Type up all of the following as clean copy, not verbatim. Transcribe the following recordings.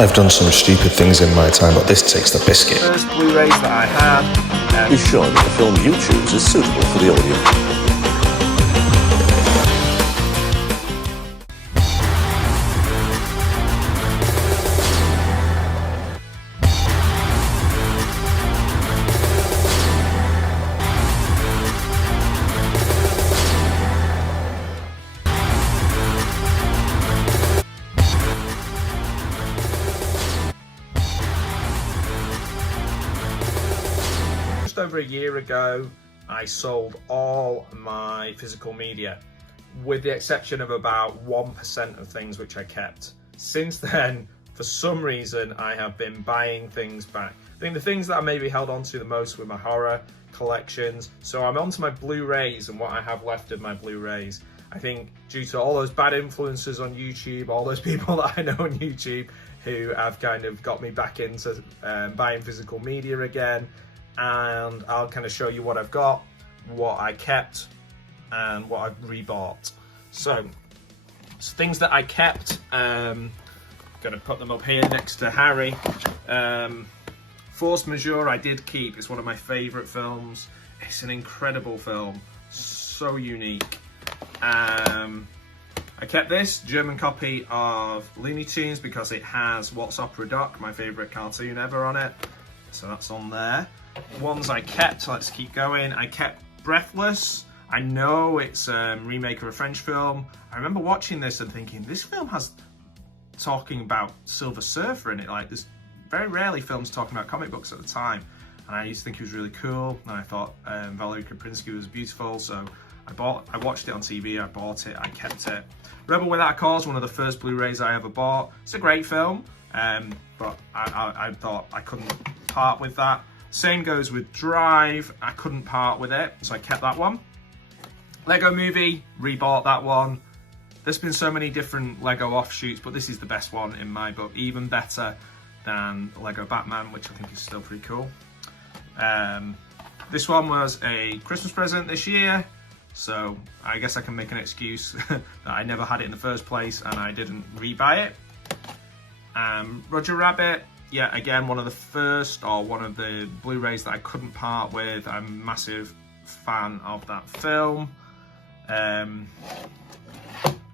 I've done some stupid things in my time, but this takes the biscuit. First Blu-rays that I had. Be sure that the film you choose is suitable for the audience. Just over a year ago, I sold all my physical media, with the exception of about 1% of things which I kept. Since then, for some reason, I have been buying things back. I think the things that I maybe held on to the most were my horror collections. So I'm onto my Blu-rays and what I have left of my Blu-rays. I think due to all those bad influences on YouTube, all those people that I know on YouTube who have kind of got me back into buying physical media again. And I'll kind of show you what I've got, what I kept, and what I've rebought. So things that I kept, gonna put them up here next to Harry. Force Majeure I did keep. It's one of my favourite films. It's an incredible film, so unique. I kept this German copy of Looney Tunes because it has What's Opera Doc, my favourite cartoon ever, on it. So that's on there. Ones I kept, let's keep going. I kept Breathless. I know it's a remake of a French film. I remember watching this and thinking, this film has talking about Silver Surfer in it. Like, there's very rarely films talking about comic books at the time. And I used to think it was really cool. And I thought Valerie Kaprinsky was beautiful. So I watched it on TV, I bought it, I kept it. Rebel Without a Cause, one of the first Blu-rays I ever bought. It's a great film, but I thought I couldn't part with that. Same goes with Drive. I couldn't part with it, so I kept that one. Lego Movie, rebought that one. There's been so many different Lego offshoots, but this is the best one in my book. Even better than Lego Batman, which I think is still pretty cool. This one was a Christmas present this year, so I guess I can make an excuse that I never had it in the first place and I didn't rebuy it. Roger Rabbit. Yeah, again, one of the first, or one of the Blu-rays that I couldn't part with. I'm a massive fan of that film.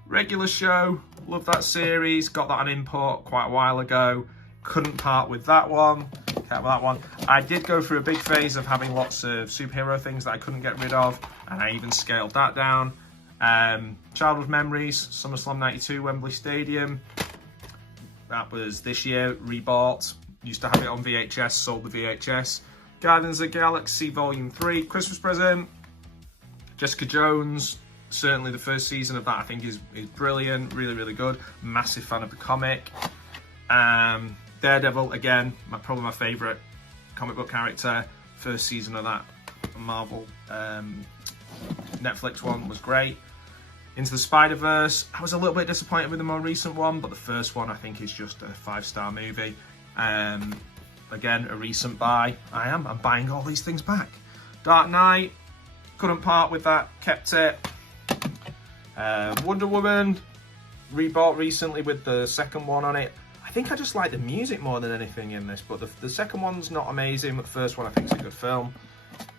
Regular Show, love that series. Got that on import quite a while ago. Couldn't part with that one. Kept that one. I did go through a big phase of having lots of superhero things that I couldn't get rid of, and I even scaled that down. Childhood Memories, SummerSlam 92, Wembley Stadium. That was this year, rebought. Used to have it on VHS, sold the VHS. Guardians of the Galaxy Volume 3, Christmas present. Jessica Jones, certainly the first season of that I think is brilliant, really, really good. Massive fan of the comic. Daredevil, again, probably my favourite comic book character. First season of that Marvel Netflix one was great. Into the Spider-Verse, I was a little bit disappointed with the more recent one, but the first one I think is just a 5-star movie. Again, a recent buy. I'm buying all these things back. Dark Knight, couldn't part with that, kept it. Wonder Woman, rebought recently with the second one on it. I think I just like the music more than anything in this, but the second one's not amazing, but the first one I think is a good film.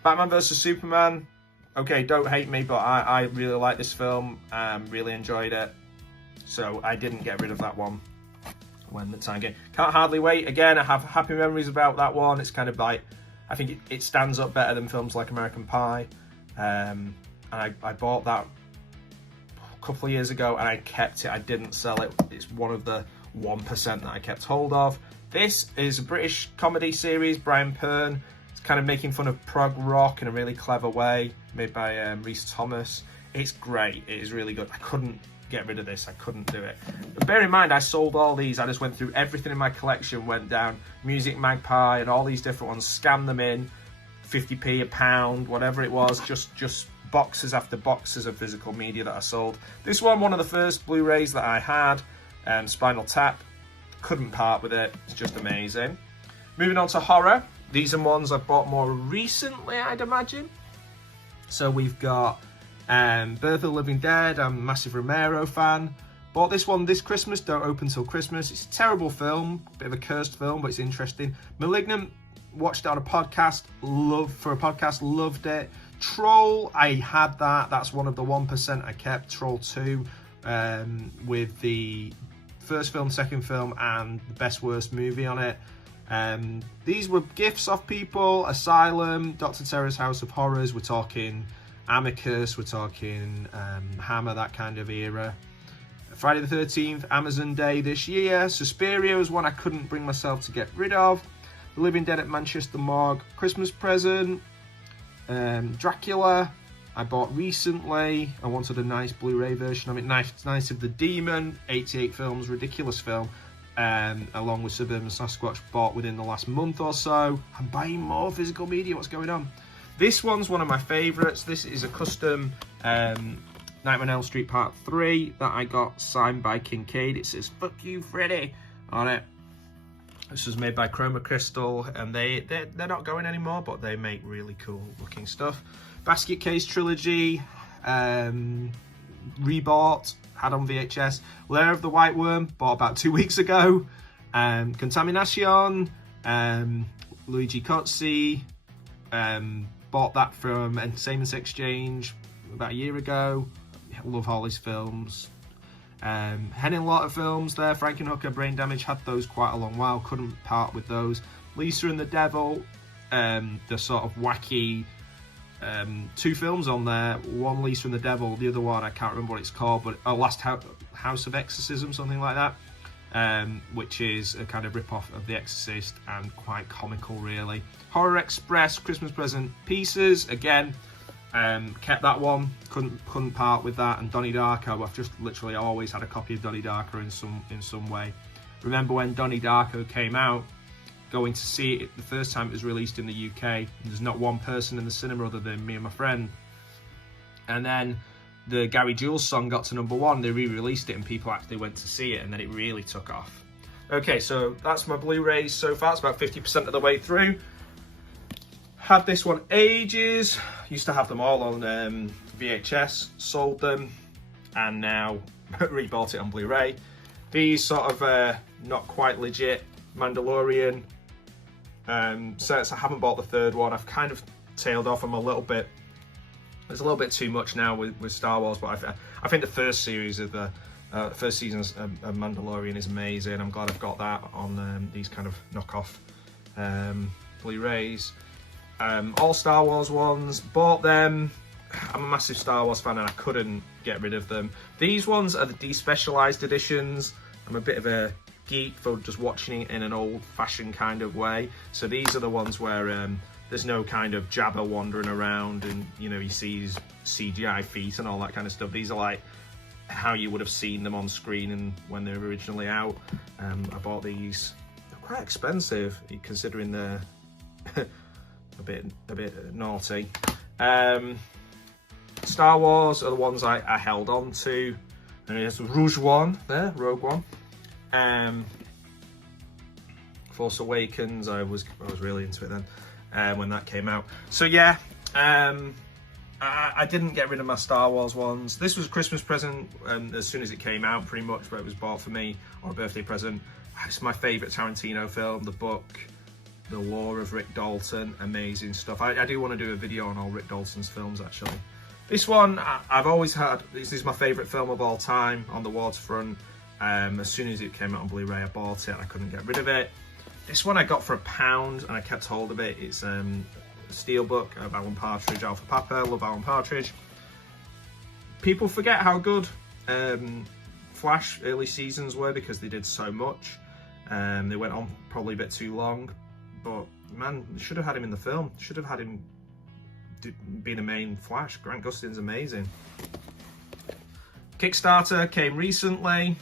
Batman vs Superman, okay, don't hate me, but I really like this film, really enjoyed it, so I didn't get rid of that one when the time came. Can't Hardly Wait, again, I have happy memories about that one. It's kind of like, I think it stands up better than films like American Pie, and I bought that a couple of years ago and I kept it, I didn't sell it. It's one of the 1% that I kept hold of. This is a British comedy series, Brian Pern. It's kind of making fun of prog rock in a really clever way, made by Rhys Thomas. It's great, it is really good. I couldn't get rid of this, I couldn't do it. But bear in mind, I sold all these. I just went through everything in my collection, went down Music Magpie and all these different ones, scanned them in, 50p, a pound, whatever it was, just boxes after boxes of physical media that I sold. This one of the first Blu-rays that I had, Spinal Tap, couldn't part with it, it's just amazing. Moving on to horror, these are ones I've bought more recently, I'd imagine. So we've got Birth of the Living Dead, I'm a massive Romero fan. Bought this one this Christmas, don't open till Christmas. It's a terrible film, bit of a cursed film, but it's interesting. Malignant, watched it on a podcast, loved it. Troll, I had that. That's one of the 1% I kept. Troll 2, with the first film, second film, and the best worst movie on it. These were gifts off people. Asylum, Dr. Terror's House of Horrors. We're talking Amicus. We're talking Hammer, that kind of era. Friday the 13th, Amazon Day this year. Suspiria was one I couldn't bring myself to get rid of. The Living Dead at Manchester Morgue, Christmas present. Dracula, I bought recently. I wanted a nice Blu-ray version of it. Night of the Demon, 88 films, ridiculous film. Along with Suburban Sasquatch, bought within the last month or so. I'm buying more physical media. What's going on? This one's one of my favourites. This is a custom Nightmare on Elm Street Part 3 that I got signed by Kincaid. It says "Fuck you, Freddy" on it. This was made by Chroma Crystal, and they're not going anymore, but they make really cool looking stuff. Basket Case Trilogy, rebought, had on VHS. Lair of the White Worm, bought about 2 weeks ago. Contamination, Luigi Cozzi, bought that from Entertainment Exchange about a year ago. Love all his films. Henning Lotter films there, Frankenhooker, Brain Damage, had those quite a long while, couldn't part with those. Lisa and the Devil, the sort of wacky 2 films on there. One Lisa and the Devil, the other one I can't remember what it's called, but Last House of Exorcism, something like that, which is a kind of rip-off of The Exorcist and quite comical really. Horror Express, Christmas present pieces, again, kept that one, couldn't part with that. And Donnie Darko, I've just literally always had a copy of Donnie Darko in some way. Remember when Donnie Darko came out, going to see it the first time it was released in the UK, and there's not one person in the cinema other than me and my friend. And then the Gary Jules song got to #1, they re-released it and people actually went to see it, and then it really took off. Okay, so that's my Blu-rays so far. It's about 50% of the way through. Had this one ages, used to have them all on VHS, sold them, and now rebought it on Blu-ray. These sort of not quite legit Mandalorian sets. I haven't bought the third one. I've kind of tailed off them a little bit. There's a little bit too much now with Star Wars, but I think the first series of the first season of Mandalorian is amazing. I'm glad I've got that on these kind of knockoff Blu-rays. All Star Wars ones, bought them. I'm a massive Star Wars fan and I couldn't get rid of them. These ones are the despecialized editions. I'm a bit of a geek for just watching it in an old-fashioned kind of way. So these are the ones where there's no kind of Jabba wandering around and, you know, you see his CGI feet and all that kind of stuff. These are like how you would have seen them on screen and when they were originally out. I bought these. They're quite expensive considering they're a bit naughty. Star Wars are the ones I held on to. And there's Rouge One there, Rogue One. Force Awakens, I was really into it then when that came out. So yeah, I didn't get rid of my Star Wars ones. This was a Christmas present as soon as it came out, pretty much, but it was bought for me, or a birthday present. It's my favourite Tarantino film, the book, The Lore of Rick Dalton, amazing stuff. I do want to do a video on all Rick Dalton's films, actually. This one, I've always had, this is my favourite film of all time, On the Waterfront. As soon as it came out on Blu-ray, I bought it and I couldn't get rid of it. This one I got for £1 and I kept hold of it. It's a Steelbook of Alan Partridge, Alpha Papa. Love Alan Partridge. People forget how good Flash early seasons were because they did so much. They went on probably a bit too long, but man, they should have had him in the film. Should have had him being a main Flash. Grant Gustin's amazing. Kickstarter came recently.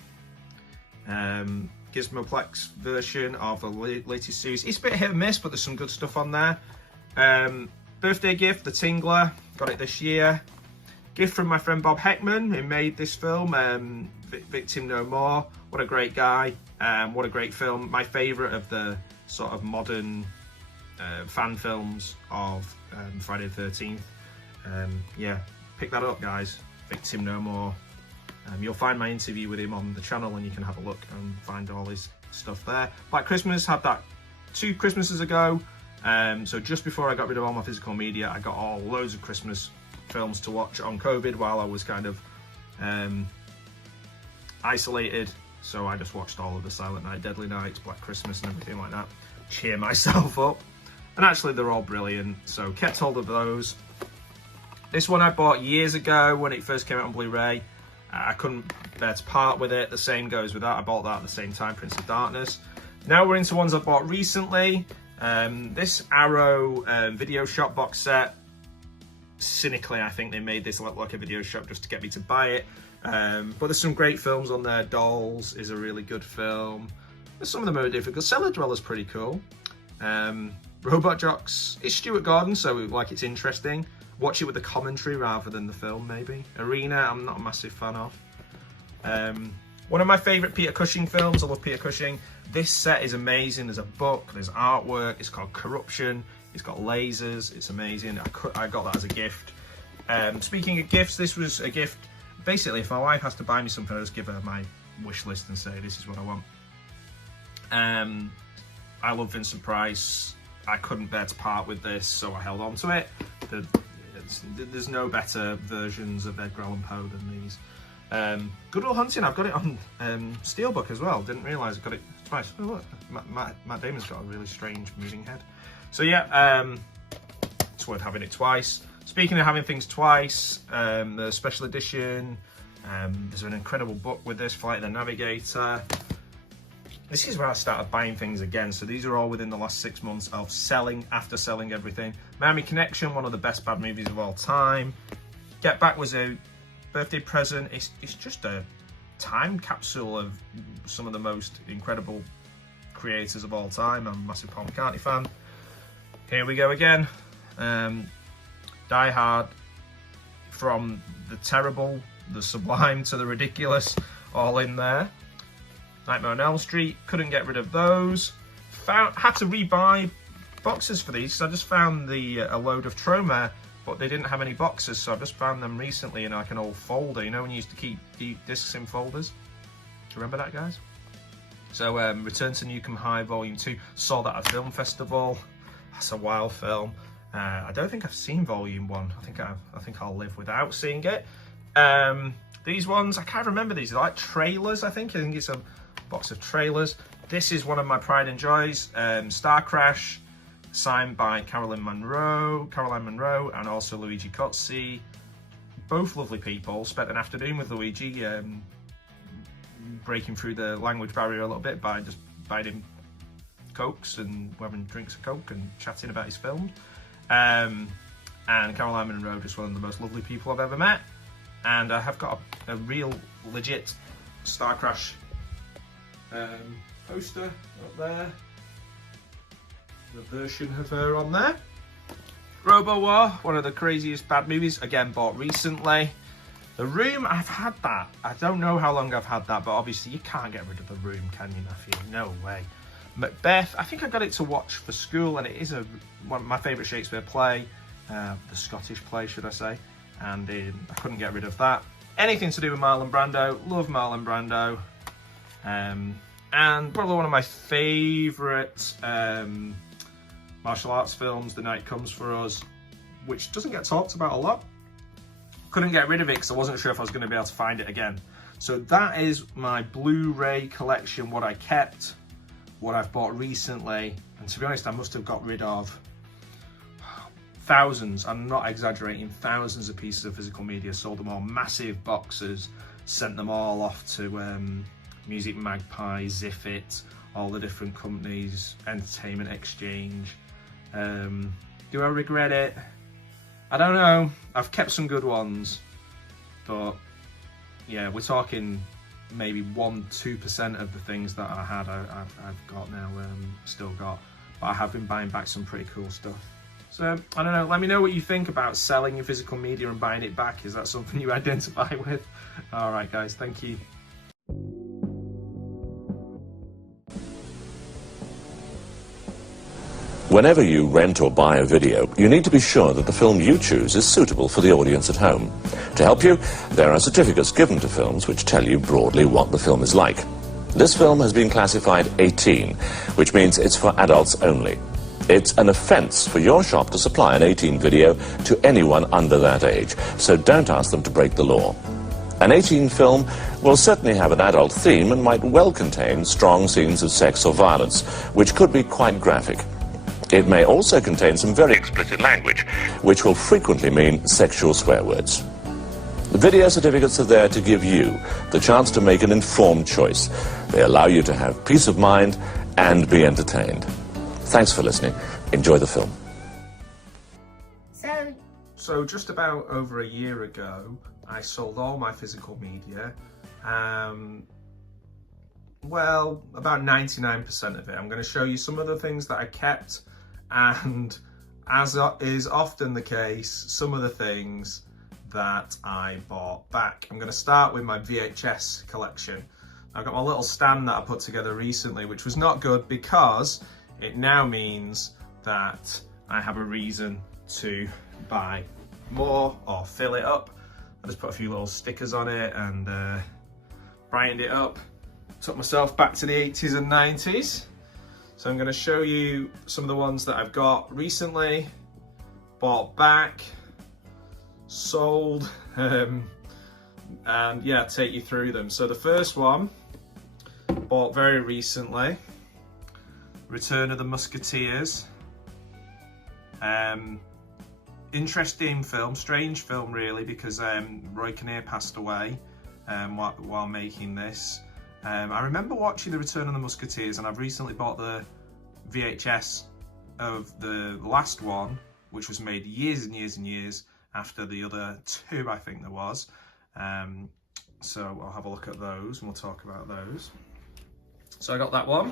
Gizmoplex version of the latest series. It's a bit hit and miss, but there's some good stuff on there. Birthday gift, The Tingler, got it this year. Gift from my friend Bob Heckman, who made this film, Victim No More. What a great guy, what a great film. My favourite of the sort of modern fan films of Friday the 13th. Yeah, pick that up, guys. Victim No More. You'll find my interview with him on the channel, and you can have a look and find all his stuff there. Black Christmas, had that 2 Christmases ago. So just before I got rid of all my physical media, I got all loads of Christmas films to watch on COVID while I was kind of isolated. So I just watched all of the Silent Night, Deadly Nights, Black Christmas and everything like that. Cheer myself up. And actually they're all brilliant, so kept hold of those. This one I bought years ago when it first came out on Blu-ray. I couldn't bear to part with it. The same goes with that. I bought that at the same time, Prince of Darkness. Now we're into ones I bought recently. This Arrow video shop box set. Cynically, I think they made this look like a video shop just to get me to buy it. But there's some great films on there. Dolls is a really good film. Some of them are difficult. Cellar Dweller's pretty cool. Robot Jocks is Stuart Gordon, so like it's interesting. Watch it with the commentary rather than the film, maybe. Arena, I'm not a massive fan of. One of my favourite Peter Cushing films. I love Peter Cushing. This set is amazing. There's a book, there's artwork. It's called Corruption. It's got lasers. It's amazing. I got that as a gift. Speaking of gifts, this was a gift. Basically, if my wife has to buy me something, I just give her my wish list and say, this is what I want. I love Vincent Price. I couldn't bear to part with this, so I held on to it. There's no better versions of Edgar Allan Poe than these. Good Will Hunting, I've got it on Steelbook as well. Didn't realise I got it twice. Oh, look, Matt Damon's got a really strange moving head. So yeah, it's worth having it twice. Speaking of having things twice, the special edition, there's an incredible book with this, Flight of the Navigator. This is where I started buying things again. So these are all within the last 6 months of selling, after selling everything. Miami Connection, one of the best bad movies of all time. Get Back was a birthday present. It's just a time capsule of some of the most incredible creators of all time. I'm a massive Paul McCartney fan. Here we go again. Die Hard, from the terrible, the sublime to the ridiculous, all in there. Nightmare on Elm Street, couldn't get rid of those. Had to rebuy boxes for these, so I just found a load of Troma, but they didn't have any boxes, so I just found them recently in like an old folder. You know when you used to keep discs in folders? Do you remember that, guys? So Return to Newcombe High Volume 2, saw that at a film festival. That's a wild film. I don't think I've seen Volume 1. I think I'll live without seeing it. These ones, I can't remember these. They're like trailers, I think it's a box of trailers. This is one of my pride and joys. Star Crash, signed by Caroline Munro, and also Luigi Cozzi. Both lovely people. Spent an afternoon with Luigi, breaking through the language barrier a little bit by just buying him Cokes and having drinks of Coke and chatting about his films. And Caroline Munro, just one of the most lovely people I've ever met. And I have got a real legit Star Crash poster up there. The version of her on there. Robo War, one of the craziest bad movies, again bought recently. The Room, I've had that. I don't know how long I've had that, but obviously you can't get rid of The Room, can you, Matthew? No way. Macbeth, I think I got it to watch for school, and it is one of my favourite Shakespeare play, the Scottish play, should I say, and I couldn't get rid of that. Anything to do with Marlon Brando, love Marlon Brando, and probably one of my favourite martial arts films, The Night Comes For Us, which doesn't get talked about a lot. Couldn't get rid of it because I wasn't sure if I was going to be able to find it again. So that is my Blu-ray collection, what I kept, what I've bought recently, and to be honest, I must have got rid of thousands, I'm not exaggerating, thousands of pieces of physical media, sold them all, massive boxes, sent them all off to Music Magpie, Ziffit, all the different companies, Entertainment Exchange. Do I regret it? I don't know. I've kept some good ones, but yeah, we're talking maybe 1-2% of the things that I had I've got now, still got, but I have been buying back some pretty cool stuff. So I don't know, let me know what you think about selling your physical media and buying it back. Is that something you identify with? All right guys, thank you. Whenever you rent or buy a video, you need to be sure that the film you choose is suitable for the audience at home. To help you, there are certificates given to films which tell you broadly what the film is like. This film has been classified 18, which means it's for adults only. It's an offence for your shop to supply an 18 video to anyone under that age, so don't ask them to break the law. An 18 film will certainly have an adult theme and might well contain strong scenes of sex or violence, which could be quite graphic. It may also contain some very explicit language, which will frequently mean sexual swear words. The video certificates are there to give you the chance to make an informed choice. They allow you to have peace of mind and be entertained. Thanks for listening. Enjoy the film. So just about over a year ago, I sold all my physical media. Well, about 99% of it. I'm going to show you some of the things that I kept, and as is often the case, some of the things that I bought back. I'm going to start with my VHS collection. I've got my little stand that I put together recently, which was not good because it now means that I have a reason to buy more or fill it up. I just put a few little stickers on it and brightened it up. Took myself back to the 80s and 90s. So I'm going to show you some of the ones that I've got recently, bought back, sold, and yeah, take you through them. So the first one, bought very recently, Return of the Musketeers. Interesting film, strange film really, because Roy Kinnear passed away while making this. I remember watching The Return of the Musketeers, and I've recently bought the VHS of the last one, which was made years and years and years after the other two, I think there was. So I'll have a look at those and we'll talk about those. So I got that one.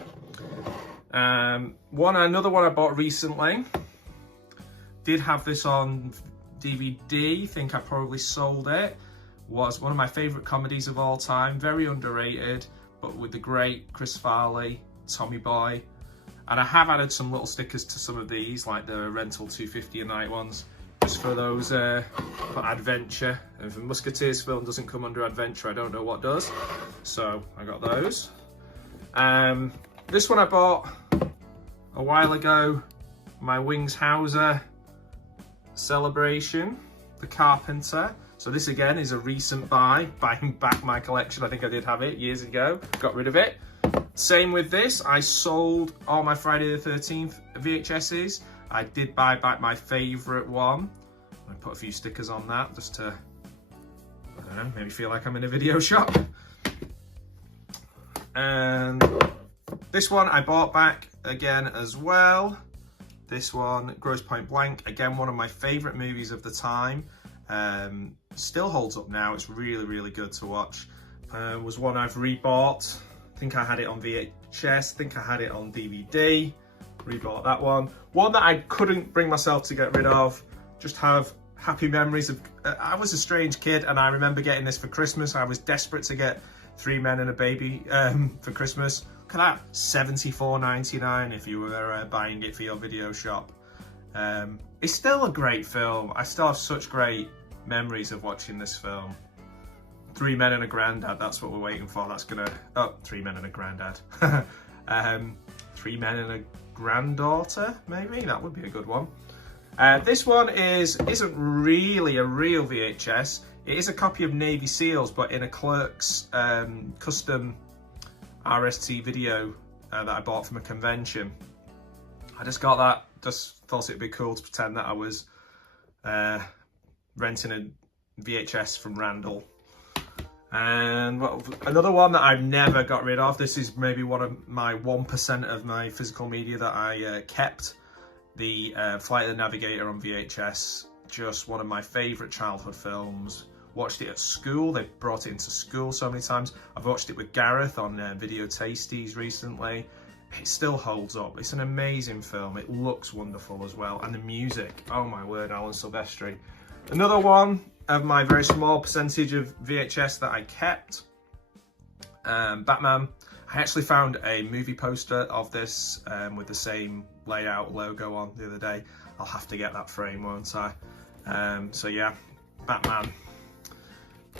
Another one I bought recently. Did have this on DVD, think I probably sold it. Was one of my favourite comedies of all time, very underrated, but with the great Chris Farley, Tommy Boy. And I have added some little stickers to some of these, like the rental $2.50 a night ones, just for those, for adventure. And if a Musketeers film doesn't come under adventure, I don't know what does. So I got those. This one I bought a while ago, my Wings Hauser celebration, The Carpenter. So this again is a recent buy, buying back my collection. I think I did have it years ago, got rid of it. Same with this, I sold all my Friday the 13th VHSs. I did buy back my favourite one. I put a few stickers on that just to, I don't know, maybe feel like I'm in a video shop. And this one I bought back again as well. This one, Grosse Pointe Blank, again one of my favourite movies of the time. Still holds up now, it's really, really good to watch. Was one I've rebought. I think I had it on VHS, I think I had it on DVD. Rebought that one. One that I couldn't bring myself to get rid of, just have happy memories of. I was a strange kid and I remember getting this for Christmas. I was desperate to get Three Men and a Baby for Christmas. Look at that, $74.99 if you were buying it for your video shop. It's still a great film. I still have such great memories of watching this film. Three Men and a Grandad, that's what we're waiting for. That's gonna, oh, Three Men and a Grandad. Three Men and a Granddaughter, maybe? That would be a good one. This one isn't really a real VHS. It is a copy of Navy Seals, but in a Clerks custom RST video that I bought from a convention. I just got that, just thought it'd be cool to pretend that I was renting a VHS from Randall. And another one that I've never got rid of, this is maybe one of my 1% of my physical media that I kept, the Flight of the Navigator on VHS, just one of my favourite childhood films. Watched it at school, they brought it into school so many times. I've watched it with Gareth on Video Tasties recently. It still holds up, it's an amazing film, it looks wonderful as well, and the music, oh my word, Alan Silvestri. Another one of my very small percentage of VHS that I kept, Batman. I I actually found a movie poster of this with the same layout logo on the other day. I'll have to get that frame, won't I? So yeah, Batman.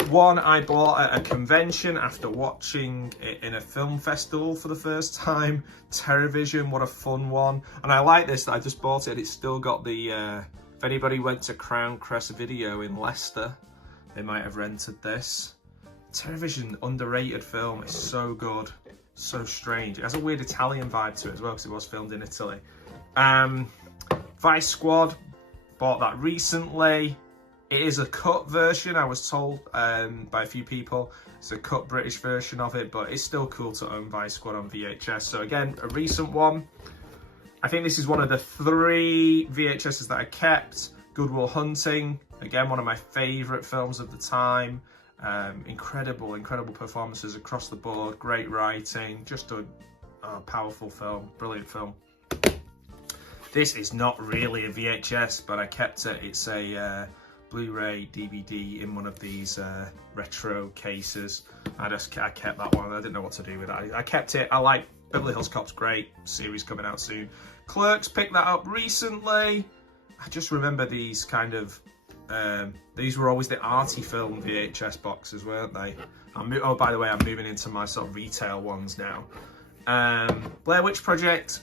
One I bought at a convention after watching it in a film festival for the first time. Terrorvision, what a fun one. And I like this, that I just bought it. It's still got the, if anybody went to Crown Crest Video in Leicester, they might have rented this. Terrorvision, underrated film. It's so good, so strange. It has a weird Italian vibe to it as well because it was filmed in Italy. Vice Squad, bought that recently. It is a cut version, I was told by a few people. It's a cut British version of it, but it's still cool to own Vice Squad on VHS. So again, a recent one. I think this is one of the 3 VHSs that I kept. Good Will Hunting, again, one of my favourite films of the time. Incredible performances across the board, great writing, just a powerful film, brilliant film. This is not really a VHS, but I kept it. It's a Blu-ray DVD in one of these retro cases. I kept that one. I didn't know what to do with it. I kept it. I like Beverly Hills Cop's great series coming out soon. Clerks, picked that up recently. I just remember these kind of these were always the arty film VHS boxes, weren't they? Oh, by the way, I'm moving into my sort of retail ones now. Blair Witch Project,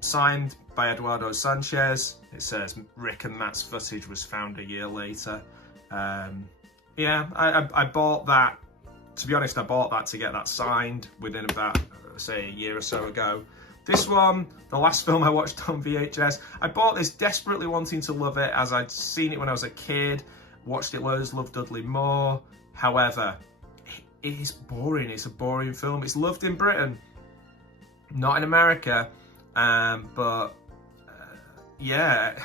signed by Eduardo Sanchez. It says Rick and Matt's footage was found a year later. Yeah, I bought that. To be honest, I bought that to get that signed within about, say, a year or so ago. This one, the last film I watched on VHS, I bought this desperately wanting to love it as I'd seen it when I was a kid, watched it loads, loved Dudley Moore. However, it is boring. It's a boring film. It's loved in Britain, not in America. But yeah,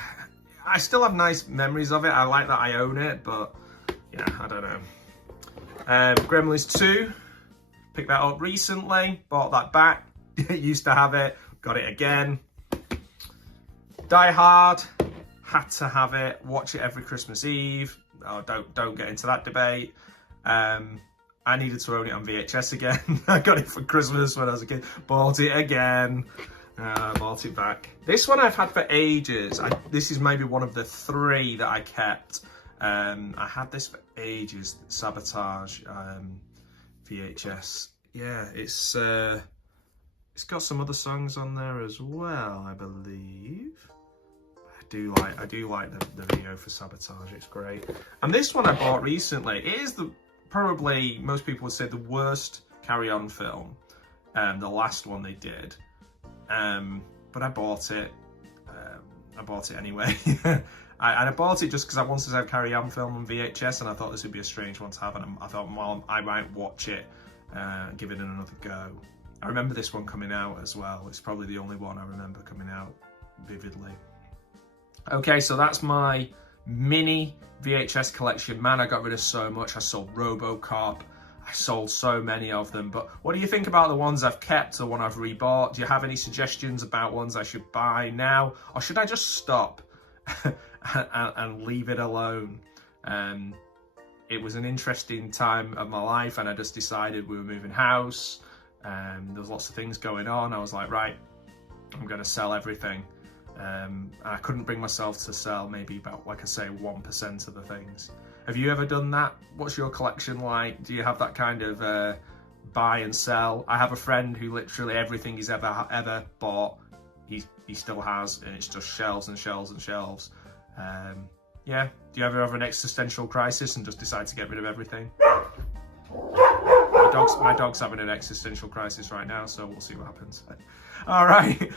I still have nice memories of it. I like that I own it, but yeah, I don't know. Gremlins 2, picked that up recently, bought that back. Used to have it, got it again. Die Hard, had to have it, watch it every Christmas Eve. Oh, don't get into that debate. I needed to own it on VHS again. I got it for Christmas when I was a kid, bought it again. Bought it back. This one I've had for ages. This is maybe one of the 3 that I kept. I had this for ages. Sabotage VHS. Yeah, it's got some other songs on there as well, I believe. I do like the video for Sabotage. It's great. And this one I bought recently. It is probably most people would say the worst Carry On film. The last one they did. But I bought it. I bought it anyway. I bought it just because I wanted to have Carry On film on VHS, and I thought this would be a strange one to have, and I thought, well, I might watch it, give it another go. I remember this one coming out as well. It's probably the only one I remember coming out vividly. Okay, so that's my mini VHS collection. Man, I got rid of so much. I sold RoboCop. I sold so many of them. But what do you think about the ones I've kept or one I've rebought? Do you have any suggestions about ones I should buy now? Or should I just stop and leave it alone? It was an interesting time of my life, and I just decided we were moving house. There was lots of things going on. I was like, right, I'm going to sell everything. I couldn't bring myself to sell maybe about, like I say, 1% of the things. Have you ever done that? What's your collection like? Do you have that kind of buy and sell? I have a friend who literally everything he's ever bought, he still has, and it's just shelves and shelves and shelves. Yeah, do you ever have an existential crisis and just decide to get rid of everything? My dog's having an existential crisis right now, so we'll see what happens. All right.